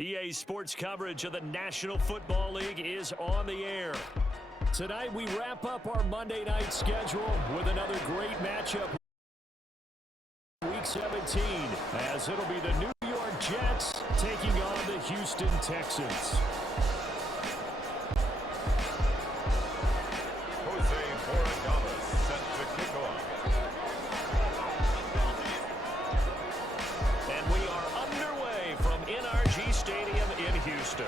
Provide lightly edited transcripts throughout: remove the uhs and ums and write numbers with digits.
EA Sports coverage of the National Football League is on the air. Tonight we wrap up our Monday night schedule with another great matchup. Week 17, as it'll be the New York Jets taking on the Houston Texans. And we are underway from NRG Stadium in Houston.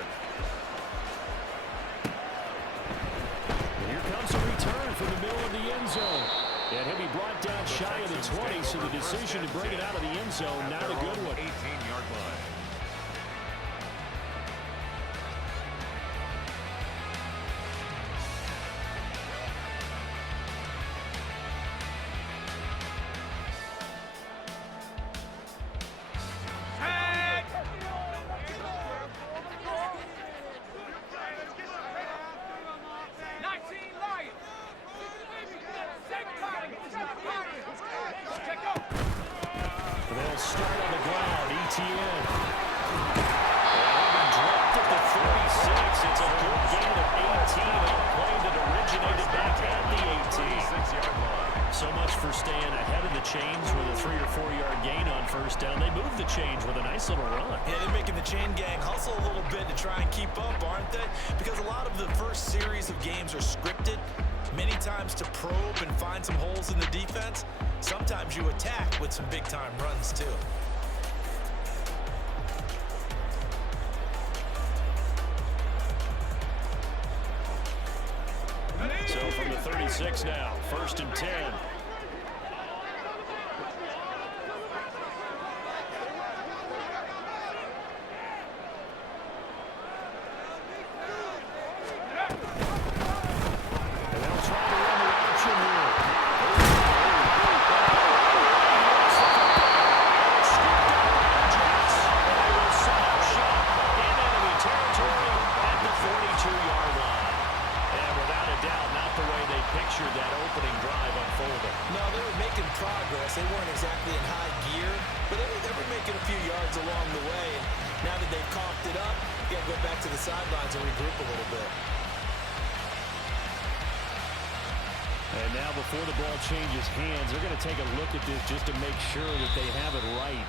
And here comes a return from the middle of the end zone. And he'll be brought down shy of the 20, so the decision to bring it out of the end zone, not a good one. 18-yard line. They'll start on the ground. ETN. Dropped at the 36. It's a good gain of 18 on a play that originated back at the 18. So much for staying ahead of the chains with a 3 or 4 yard gain on first down. They moved the chains with a nice little run. Yeah, they're making the chain gang hustle a little bit to try and keep up, aren't they? Because a lot of the first series of games are scripted, many times to probe and find some holes in the defense. Sometimes you attack with some big-time runs, too. So from the 36 now, 1st and 10. They weren't exactly in high gear, but they were making a few yards along the way. And now that they've coughed it up, you got to go back to the sidelines and regroup a little bit. And now before the ball changes hands, they're going to take a look at this just to make sure that they have it right.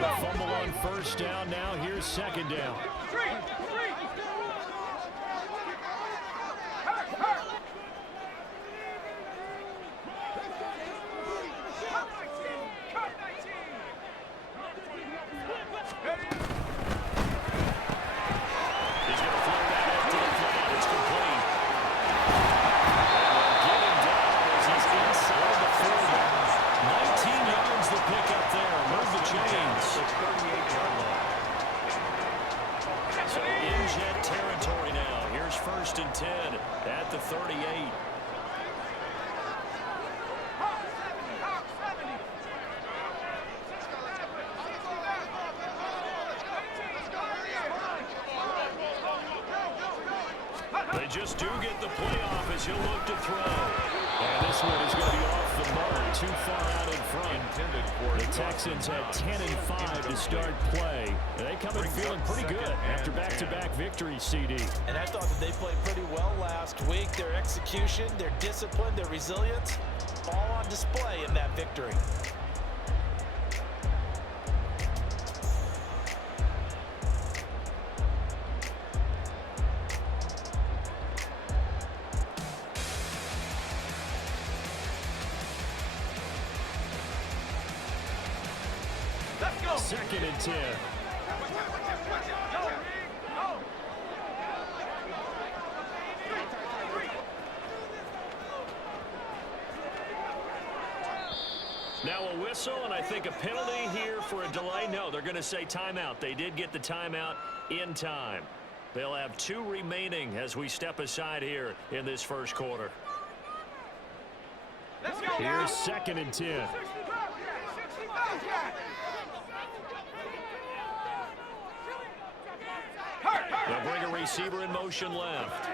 The fumble on first down. Now here's second down. And 10 at the 38. They just do get the playoff as he'll look to throw. And this one is going to be off the mark, too far out in front. The Texans had 10-5 to start play. And they come in feeling pretty good after back-to-back victories, CD. And I thought that they played pretty well last week. Their execution, their discipline, their resilience, all on display in that victory. Second and 10. Now a whistle, and I think a penalty here for a delay. No, they're going to say timeout. They did get the timeout in time. They'll have 2 remaining as we step aside here in this first quarter. Here's second and 10. They'll bring a receiver in motion left.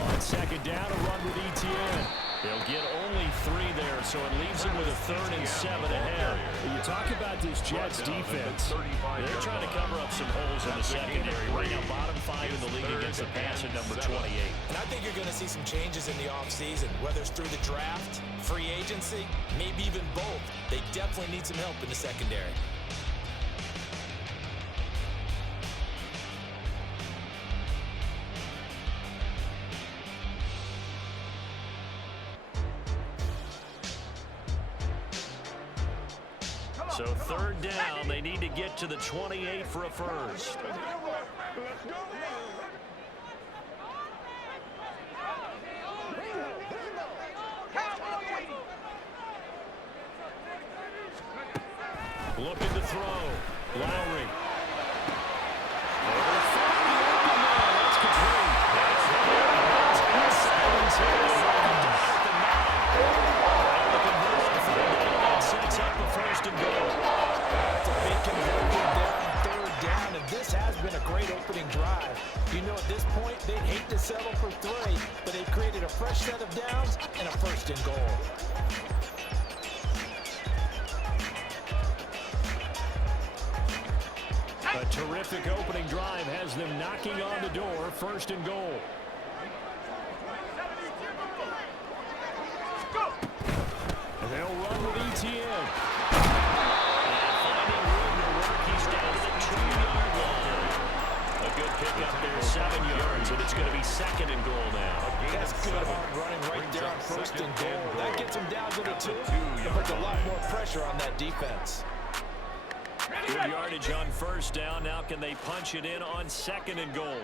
On second down, a run with ETN. They'll get only 3 there, so it leaves them with a 3rd and 7 ahead. You talk about this Jets defense. They're trying to cover up some holes in the secondary. Right now, bottom 5 in the league against the pass at number 28. And I think you're going to see some changes in the offseason, whether it's through the draft, free agency, maybe even both. They definitely need some help in the secondary. So 3rd down, they need to get to the 28 for a first. Looking to throw. Lowry. That's complete. Sets up a 1st and goal. That's a big conversion there on 3rd down, and this has been a great opening drive. You know, at this point, they'd hate to settle for 3, but they've created a fresh set of downs and a 1st and goal. A terrific opening drive has them knocking on the door. 1st and goal. And they'll run with ETN. Finding room to work. He's down to the 2-yard line. A good pickup there, 7 yards, and it's going to be 2nd and goal now. That's good hard running right there on 1st and goal. That gets them down to the 2. It puts a lot more pressure on that defense. Good yardage on 1st down. Now can they punch it in on 2nd and goal?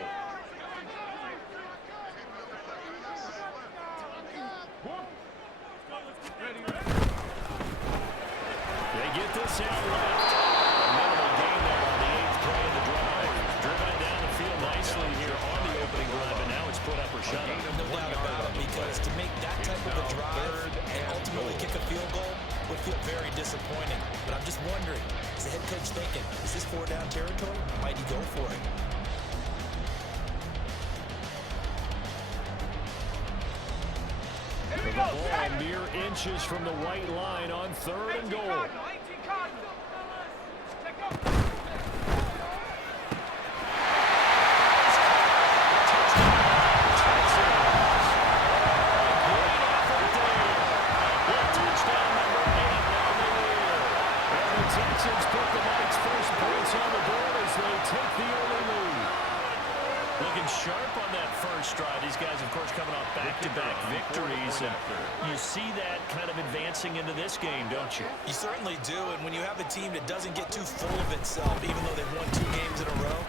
They get this out left. A minimal gain there on the 8th play of the drive. Driven it down the field nicely here on the opening drive, and now it's put up or shut up. No doubt about it, because to make that type of a drive and ultimately kick a field goal would feel very disappointing. But I'm just wondering, is the head coach thinking, is this 4-down territory? Might he go for it? The ball mere inches from the white line on 3rd and goal. Texans put the night's first points on the board as they take the early lead. Looking sharp on that first drive. These guys, of course, coming off back-to-back victories. And you see that kind of advancing into this game, don't you? You certainly do, and when you have a team that doesn't get too full of itself, even though they've won 2 games in a row,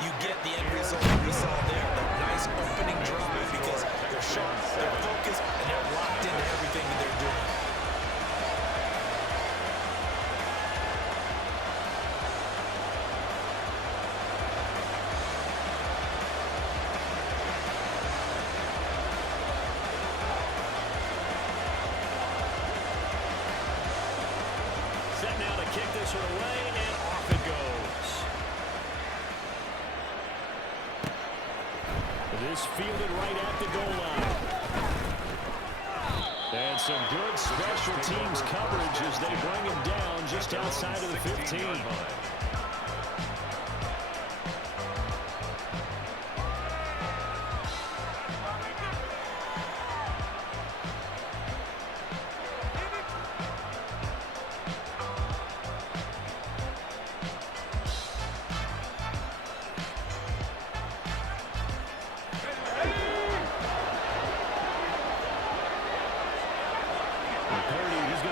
you get the end result that we saw there. That nice opening drive because they're sharp, they're focused, and they're locked into everything that they're doing. Kick this one away, and off it goes. This fielded right at the goal line. And some good special teams coverage as they bring him down just outside of the 15.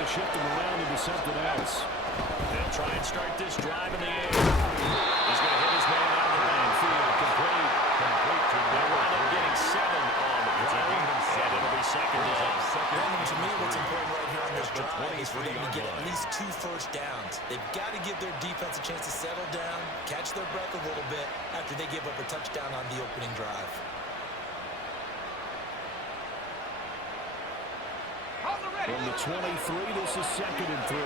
Shift him around into something else. They'll try and start this drive in the air. He's going to hit his man out of the backfield. Complete. They'll wind up getting 7 on the play. And it'll be 2nd and 8. To me, what's important right here on this drive is for them to get at least 2 first downs. They've got to give their defense a chance to settle down, catch their breath a little bit after they give up a touchdown on the opening drive. From the 23, this is 2nd and 3.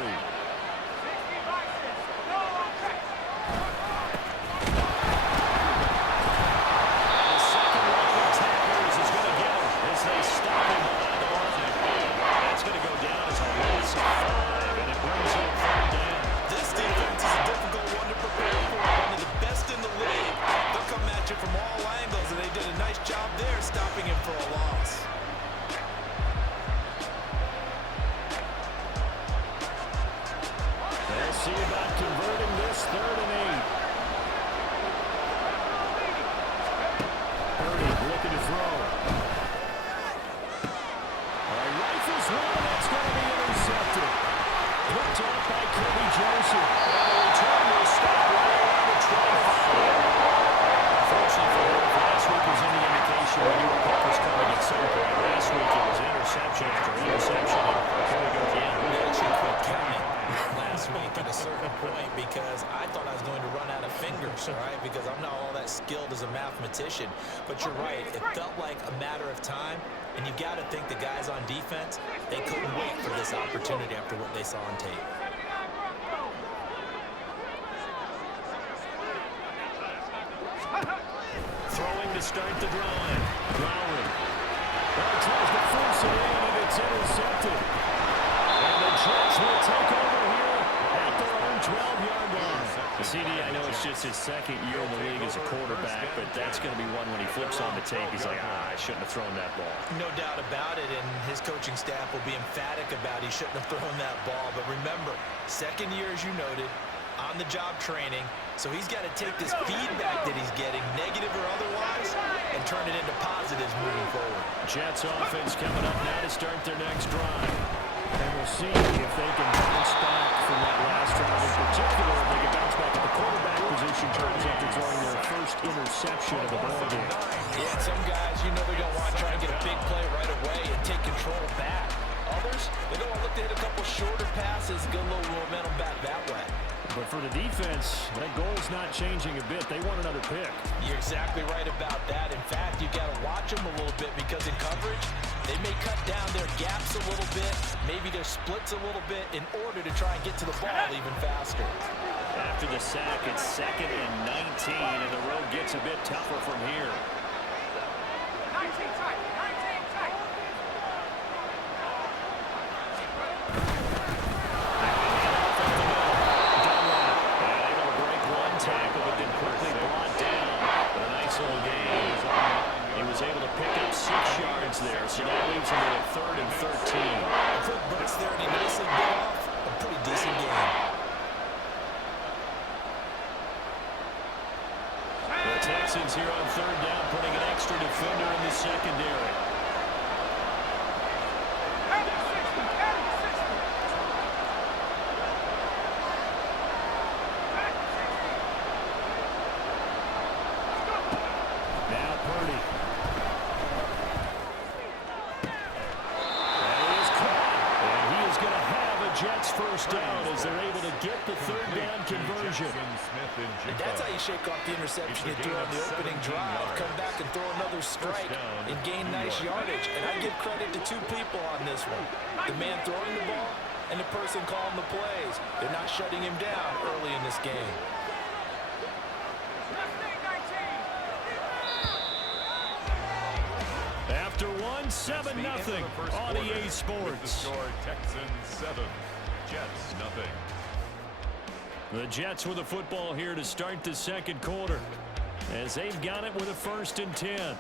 mathematician, but you're right. It felt like a matter of time, and you've got to think the guys on defense, they couldn't wait for this opportunity after what they saw on tape. Throwing to start the drive. Lowry. Tries to force it in, and it's intercepted. And the Jets will take over here at their own 12-yard line. CD, I know it's just his second year in the league as a quarterback, but that's going to be one when he flips on the tape. He's like, I shouldn't have thrown that ball. No doubt about it, and his coaching staff will be emphatic about he shouldn't have thrown that ball. But remember, second year, as you noted, on-the-job training, so he's got to take this feedback that he's getting, negative or otherwise, and turn it into positives moving forward. Jets offense coming up now to start their next drive. And we'll see if they can bounce back from that last drive. In particular, if they can bounce back at the quarterback position, turns after throwing their first interception of the ball game. Yeah, some guys, you know they're going to want to try and get a big play right away and take control back. Others, they're going to look to hit a couple shorter passes, get a little momentum back that way. But for the defense, that goal's not changing a bit. They want another pick. You're exactly right about that. In fact, you got to watch them a little bit because in coverage, they may cut down their gaps a little bit, maybe their splits a little bit in order to try and get to the ball even faster. After the sack, it's 2nd and 19, and the road gets a bit tougher from here. 19 tight, 19 tight. Tackle, but then quickly brought down. But a nice little game. He was able to pick up 6 yards there, so that leaves him with a 3rd and 13. A quick burst there, and he nicely bit off a pretty decent game. The Texans here on 3rd down, putting an extra defender in the secondary. Jets first down as they're able to get the 3rd down conversion. And that's how you shake off the interception you threw on the opening drive. Come back and throw another strike and gain nice yardage. And I give credit to 2 people on this one. The man throwing the ball and the person calling the plays. They're not shutting him down early in this game. After 7-0 on EA Sports. Texans 7, Jets 0. The Jets with the football here to start the 2nd quarter as they've got it with a 1st and 10.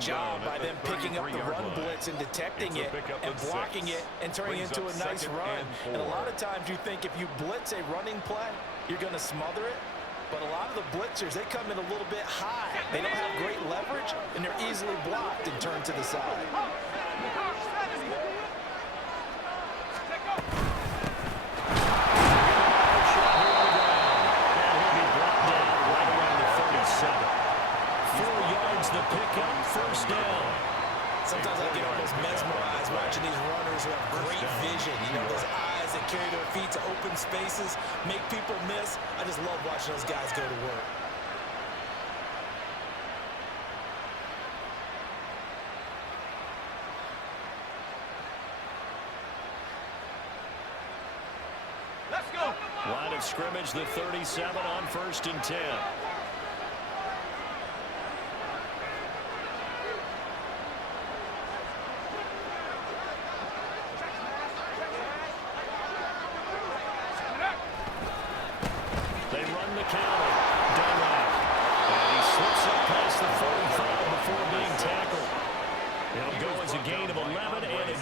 Job by them picking up the run blitz and detecting it and blocking it and turning it into a nice run. And a lot of times you think if you blitz a running play, you're going to smother it. But a lot of the blitzers, they come in a little bit high. They don't have great leverage, and they're easily blocked and turned to the side. Sometimes I get almost mesmerized watching these runners who have great vision. You know, those eyes that carry their feet to open spaces, make people miss. I just love watching those guys go to work. Let's go. Line of scrimmage, the 37 on 1st and 10.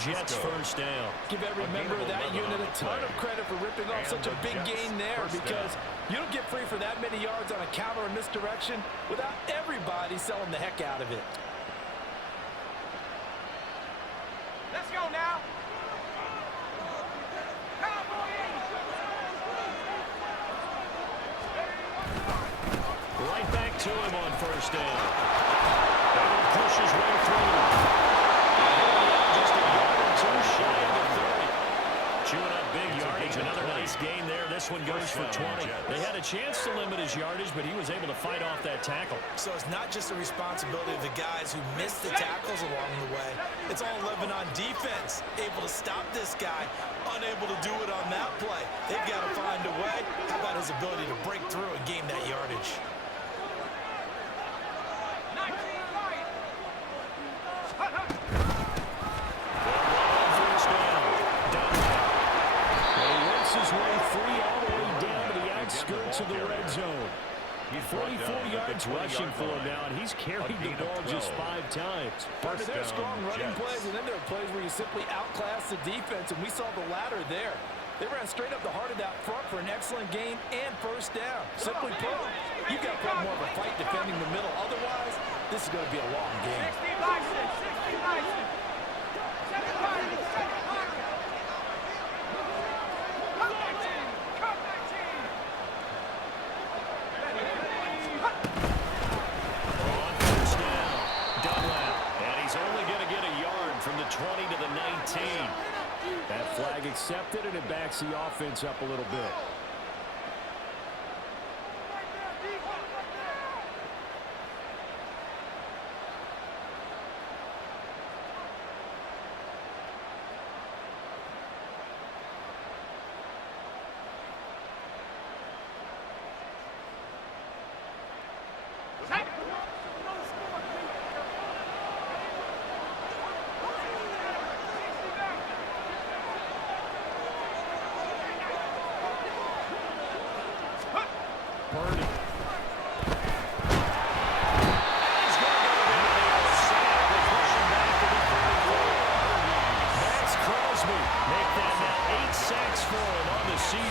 Jets first down. Give every member of that unit a ton of credit for ripping off such a big gain there, because you don't get free for that many yards on a counter or misdirection without everybody selling the heck out of it. Let's go now. Right back to him on first down. And he'll push his way through. Just a yard or two shy of the 30. Chewing up big yardage. Another nice gain there. This one goes for 20. They had a chance to limit his yardage, but he was able to fight off that tackle. So it's not just the responsibility of the guys who missed the tackles along the way. It's all 11 on defense. Able to stop this guy, unable to do it on that play. They've got to find a way. How about his ability to break through and gain that yardage? First down. He works his way free all the way down to the outskirts of the red zone. 44 yards rushing for him now, and he's carried the ball just 5 times. Part of their strong running plays, and then there are plays where you simply outclass the defense, and we saw the latter there. They ran straight up the heart of that front for an excellent gain and first down. Simply put, you've got to put more of a fight defending the middle. Otherwise, this is going to be a long game. 60 license, 60 license. 7 20 to the 19. That flag accepted, and it backs the offense up a little bit.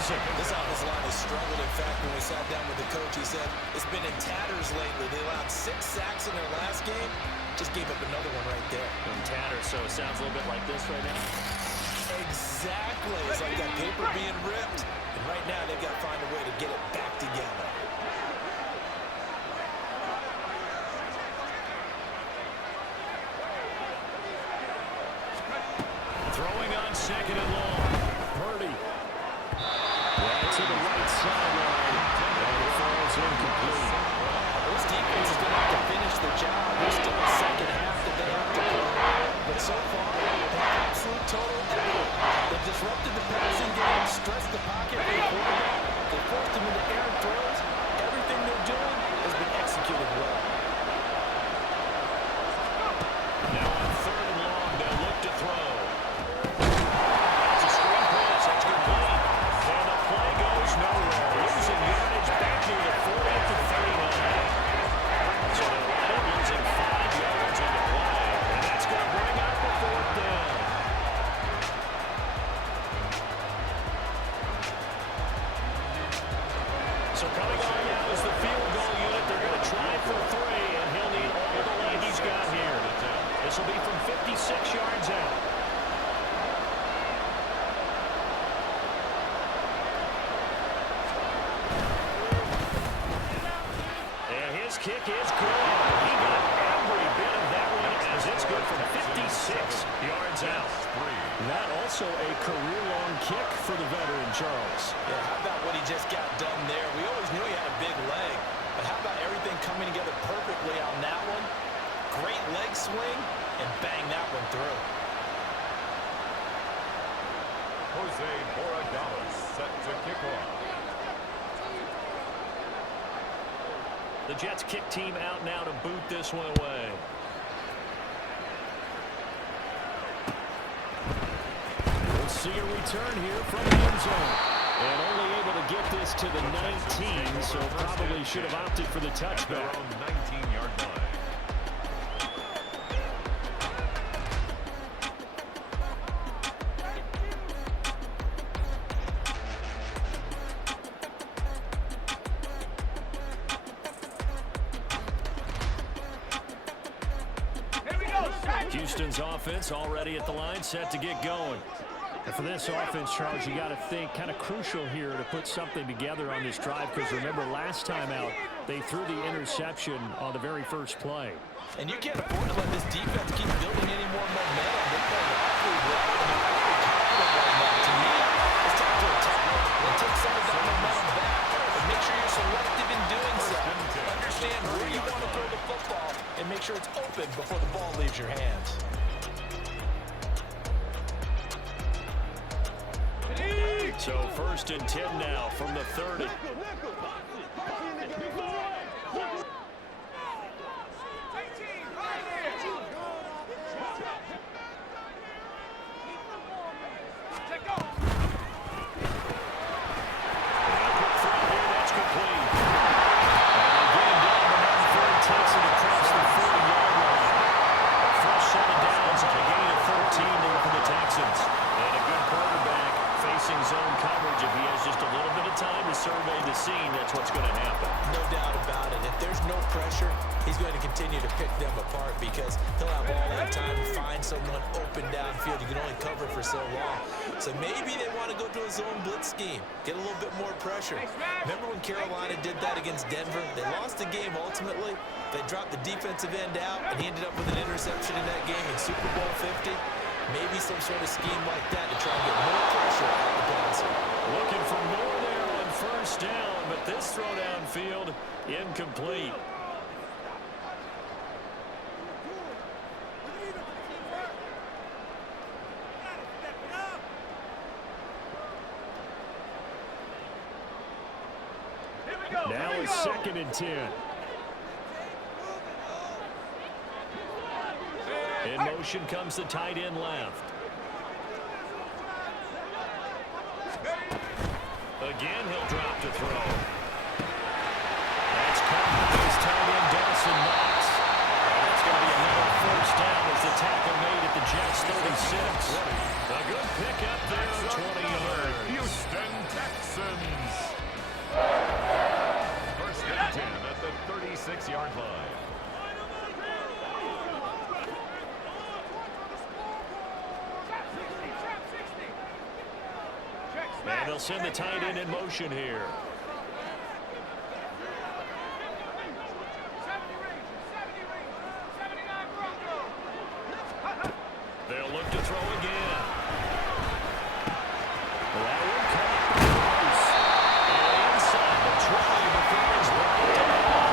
This offensive line has struggled. In fact, when we sat down with the coach, he said it's been in tatters lately. They allowed 6 sacks in their last game. Just gave up another one right there. In tatters, so it sounds a little bit like this right now. Exactly. It's like that paper being ripped. And right now, they've got to find a way to get it back together. Throwing on second and long. Purdy. Right to the right sideline. And it falls incomplete. This defense is going to have to finish the job. There's still a second half that they have to play. But so far, an absolute total effort. They've disrupted the passing game, stressed the pocket for the quarterback. They forced him into errant throws. Everything they're doing has been executed well. Now on third and long, they'll look to throw. That's a screen pass. That's complete. And the play goes nowhere. Losing yardage back near the 40 to 39. So they're right up losing 5 yards on the play. And that's going to bring up the 4th down. So coming on now is the field goal unit. They're going to try for 3, and he'll need all the leg he's got here. This will be from 56 yards out. And his kick is good. He got every bit of that one as it's good from 56 yards out. That also a career-long kick for the veteran, Charles. Yeah, how about what he just got done there? We always knew he had a big leg, but how about everything coming together perfectly on that one? Great leg swing, and bang that one through. Jose Borregales set to kick off. The Jets kick team out now to boot this one away. We'll see a return here from the end zone. And only able to get this to the 19, so probably should have opted for the touchback. 19-yard line. Houston's offense already at the line, set to get going. And for this offense, Charles, you got to think kind of crucial here to put something together on this drive, because remember last time out they threw the interception on the very first play. And you can't afford to let this defense keep building any more momentum. They're playing awfully well, and they're awfully confident right now. To me, it's time to attack and take some of that momentum back. But make sure you're selective in doing so. Understand where you want to throw the football and make sure it's open before the ball leaves your hands. So 1st and 10 now from the 30. Zone coverage. If he has just a little bit of time to survey the scene, that's what's going to happen. No doubt about it. If there's no pressure, he's going to continue to pick them apart because he'll have all that time to find someone open downfield. You can only cover for so long. So maybe they want to go to a zone blitz scheme, get a little bit more pressure. Remember when Carolina did that against Denver? They lost the game ultimately. They dropped the defensive end out, and he ended up with an interception in that game in Super Bowl 50. Maybe some sort of scheme like that to try and get more pressure out of the passer. Looking for more there on 1st down, but this throw downfield incomplete. Now it's 2nd and 10. In motion comes the tight end left. Again, he'll drop to throw. That's caught by his tight end, Dawson Knox. That's going to be another 1st down as the tackle made at the Jets' 36. A good pickup there, 20 yards. Houston Texans. 1st and 10 at the 36-yard line. And they'll send the tight end in motion here. They'll look to throw again. That one caught close. And inside the 20 before it's brought down.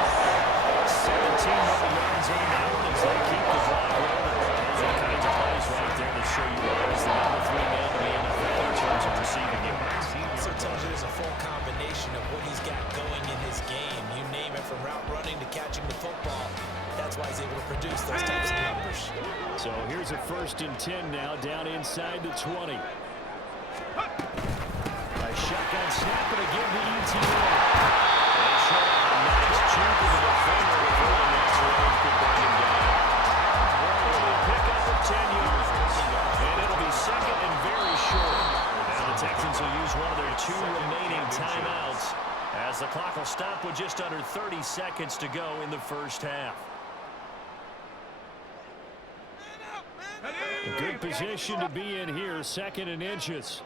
17 more yards on that one as they keep the clock rolling. Those are the kinds of plays right there that show you why he's the number 3 man in the NFL in terms of receiving yards. So it tells you there's a full combination of what he's got going in his game. You name it, from route running to catching the football. That's why he's able to produce those types of numbers. So here's a 1st and 10 now, down inside the 20. A shotgun snap and again the ETA. They show a nice chunk of the defender before the next range could bring him down. It'll pick up for 10 yards. And it'll be 2nd and very short. Now the Texans will use one of their 2 remaining timeouts as the clock will stop with just under 30 seconds to go in the 1st half. A good position to be in here, 2nd and inches.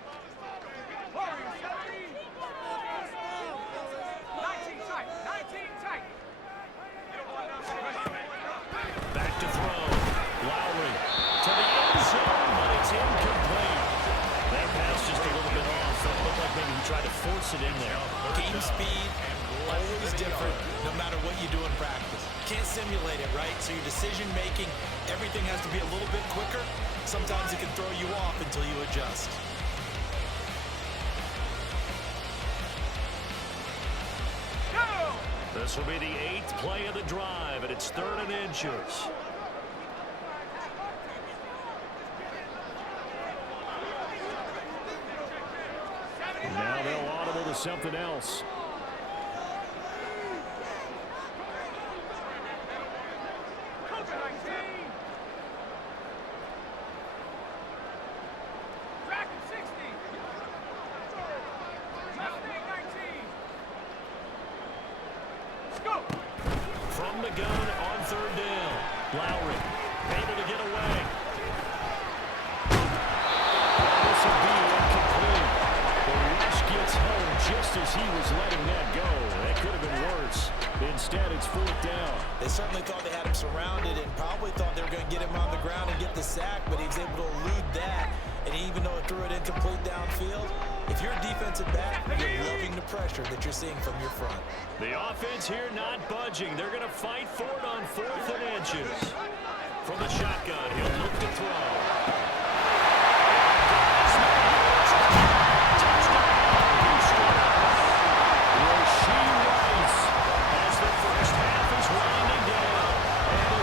Back to throw. Lowry to the end zone, but it's incomplete. That pass just a little bit off. It looked like maybe he tried to force it in there. Game speed, always different, no matter what you do in practice. Can't simulate it, right? So your decision-making, everything has to be a little bit quicker. Sometimes it can throw you off until you adjust. This will be the 8th play of the drive, and it's 3rd and inches. Now they'll audible to something else. From the gun on 3rd down. Lowry able to get away. just as he was letting that go. That could have been worse. Instead, it's 4th down. They certainly thought they had him surrounded and probably thought they were going to get him on the ground and get the sack, but he was able to elude that. And even though it threw it incomplete downfield, if you're a defensive back, you're loving the pressure that you're seeing from your front. The offense here not budging. They're going to fight for it on 4th and inches. From the shotgun, he'll look to throw.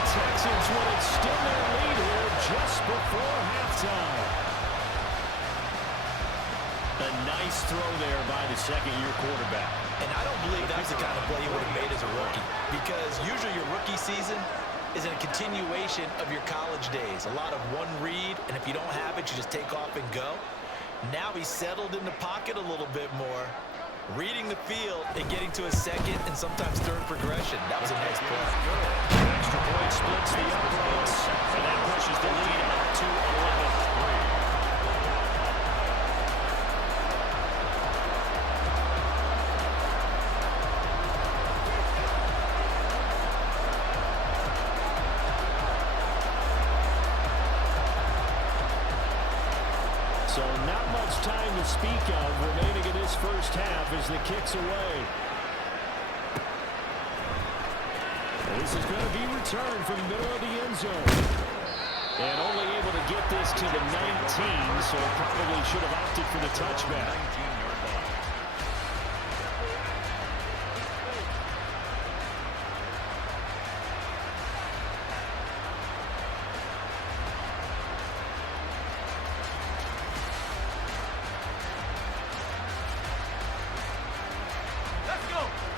Texans will extend their lead here just before halftime. A nice throw there by the second-year quarterback. And I don't believe that's the kind of play he would have made as a rookie, because usually your rookie season is in a continuation of your college days. A lot of one read, and if you don't have it, you just take off and go. Now he's settled in the pocket a little bit more, reading the field and getting to a second and sometimes third progression. That was a nice play. Extra point splits the uprights, and that pushes the lead up to 11-3. So not much time to speak of remaining in this first half as the kick's away. This is going to be returned from the middle of the end zone. And only able to get this to the 19, so probably should have opted for the touchback. 19-yard line.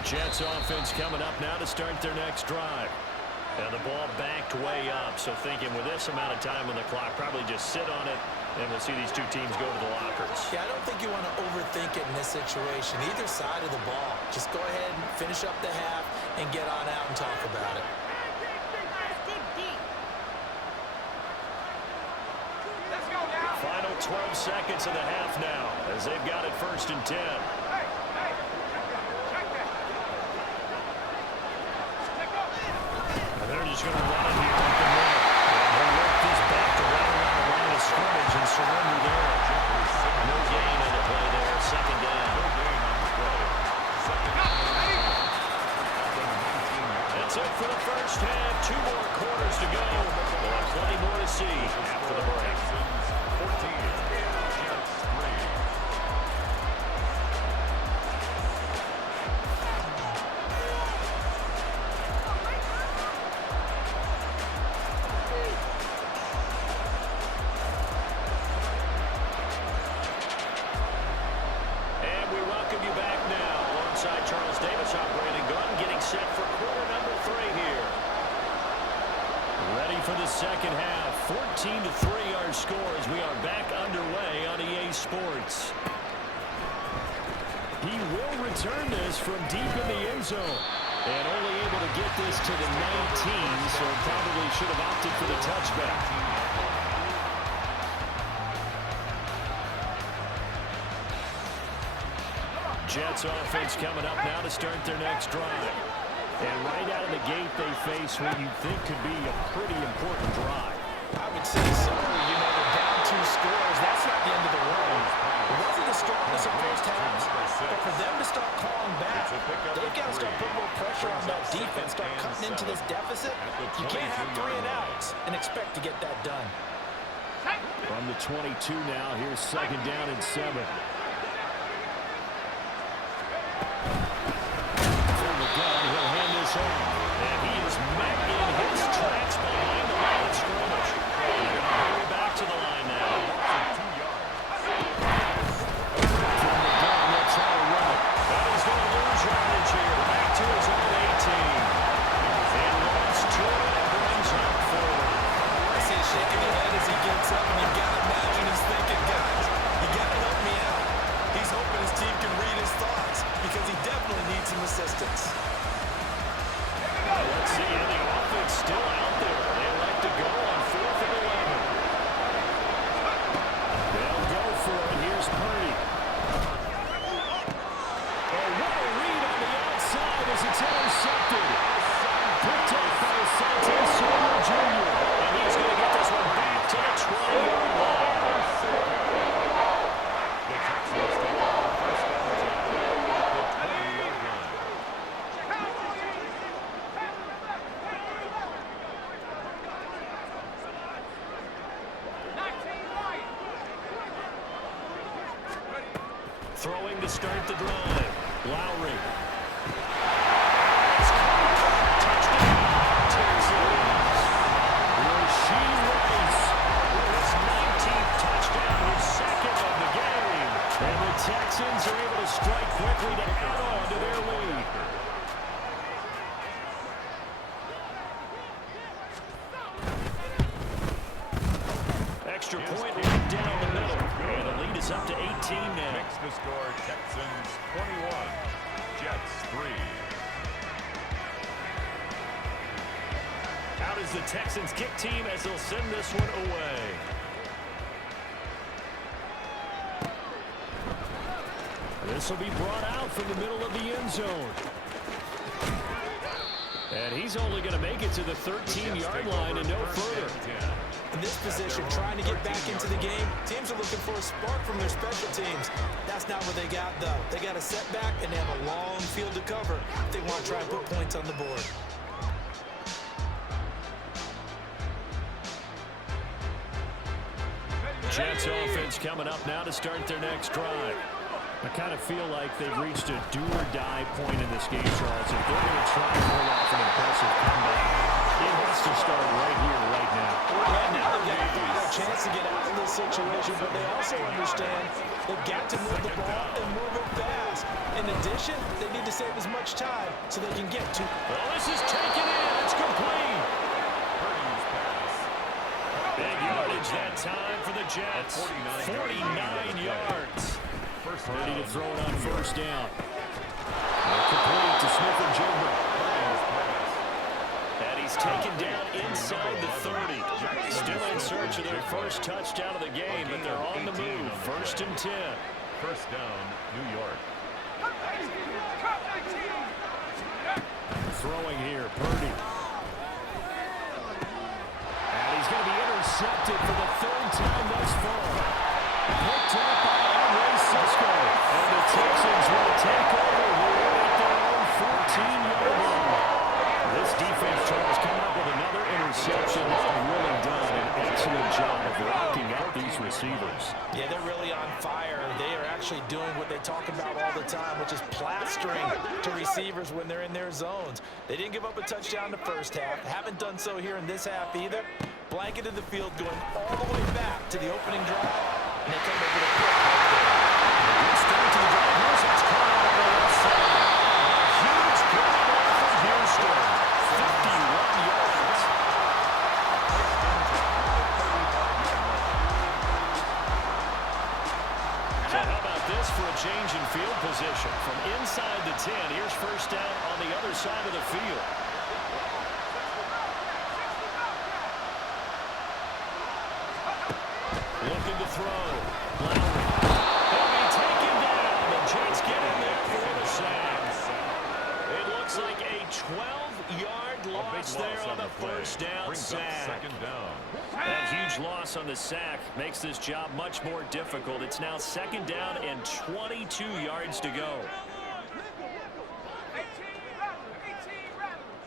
Jets offense coming up now to start their next drive. And the ball backed way up, so thinking with this amount of time on the clock, probably just sit on it, and we'll see these two teams go to the lockers. Yeah, I don't think you want to overthink it in this situation. Either side of the ball. Just go ahead and finish up the half and get on out and talk about it. Let's go now. Final 12 seconds of the half now, as they've got it 1st and 10. Hey, hey, check that. Check up. And they're just going to run it here at the minute. And they'll work this back to right around the line of scrimmage and surrender there. No gain on the play there, 2nd down. That's it for the first half. 2 more quarters to go. We'll have plenty more to see after the break. 14, Jets 3. For the second half, 14-3 our score as we are back underway on EA Sports. He will return this from deep in the end zone. And only able to get this to the 19, so probably should have opted for the touchback. Jets offense coming up now to start their next drive. And right out of the gate, they face what you think could be a pretty important drive. I would say so. You know, they're down 2 scores. That's not the end of the world. It wasn't the strongest of first halves, but for them to start calling back, they've got to start putting more pressure on that defense, start cutting into this deficit. You can't have 3 and outs and expect to get that done. From the 22 now, here's 2nd down and 7. And he is met in his tracks behind the line of scrimmage. He's going to hurry back to the line now. From the gun, they'll try to run it. But he's going to lose yardage here. Back to his own 18. And runs to it and brings up forward. I see him shaking his head as he gets up, and you've got to imagine he's thinking, guys, you got to help me out. He's hoping his team can read his thoughts because he definitely needs some assistance. Let's see, and the offense still out there. They elect to go on 4th and 11. They'll go for it. Here's Purdy. Throwing to start the drive. Lowry. Rasheed Rice with his 19th touchdown, his second of the game. And the Texans are able to strike quickly to add on to their lead. Extra point right down the middle. And the lead is up to 18 now. Makes the score Texans 21, Jets 3. Out is the Texans kick team as they'll send this one away. This will be brought out from the middle of the end zone. And he's only going to make it to the 13-yard line and no further. In this position, trying to get back into the game, teams are looking for a spark from their special teams. That's not what they got, though. They got a setback, and they have a long field to cover if they want to try and put points on the board. Jets offense coming up now to start their next drive. I kind of feel like they've reached a do-or-die point in this game, Charles. If they're going to try and pull off an impressive comeback, it has to start right here, right now. Yeah, now they've got to find a chance to get out of this situation, but they also understand they've got to move the ball and move it fast. In addition, they need to save as much time so they can get to... Well, this is taken in. It's complete. Big yardage that time for the Jets. 49 yards. Purdy to throw it on first down. Complete to Smith-Njigba. And he's taken down inside the 30. Still in search of their first touchdown of the game, but they're on the move. 1st and 10. First down, New York. Throwing here, Purdy. And he's going to be intercepted for the 3rd time thus far. Picked up by Ray Cisco. And the Texans will take over here at their own 14-yard line. This defense, Charles, coming up with another interception. They've really done an excellent job of locking out these receivers. Yeah, they're really on fire. They are actually doing what they talk about all the time, which is plastering to receivers when they're in their zones. They didn't give up a touchdown in the first half. Haven't done so here in this half either. Blanketed the field going all the way back to the opening drive. And they come over the pick right there. Good start to the drive. Here's what's coming out of the left side. A huge pick from Houston. 51 yards. So how about this for a change in field position? From inside the 10, here's first down on the other side of the field. Looking to throw. Lowry. He'll be taken down. The Jets get in there for the sack. It looks like a 12-yard loss there on the first down sack. Second down. That huge loss on the sack makes this job much more difficult. It's now 2nd down and 22 yards to go. 18 rattlers.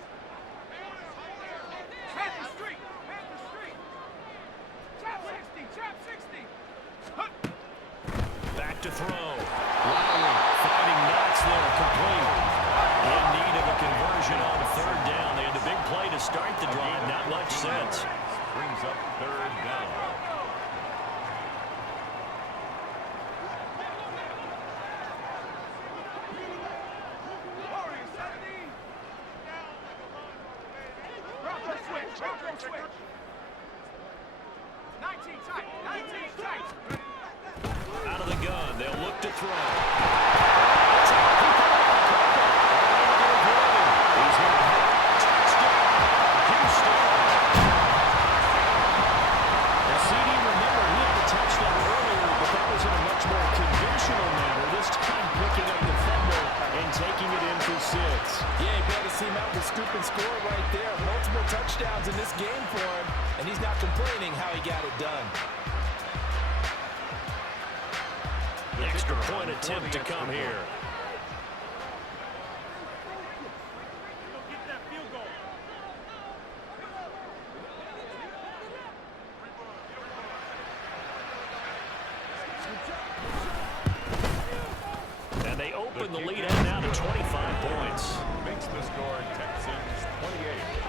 Panther Street. Chop 60. Back to throw. Lowry finding Knox there, complete. In need of a conversion on 3rd down. They had the big play to start the drive. Not much sense. Brings up 3rd down. Drop switch. 19 tight. Out of the gun, they'll look to throw. He's going to have a touchdown. Houston. Now, CD, remember, he had a touchdown earlier, but that was in a much more conventional manner. This time picking up the fumble and taking it in for 6. Yeah, you better see him out with scoop and score right there. Multiple touchdowns in this game for him, and he's not complaining how he got it done. Extra point attempt to come here. 28.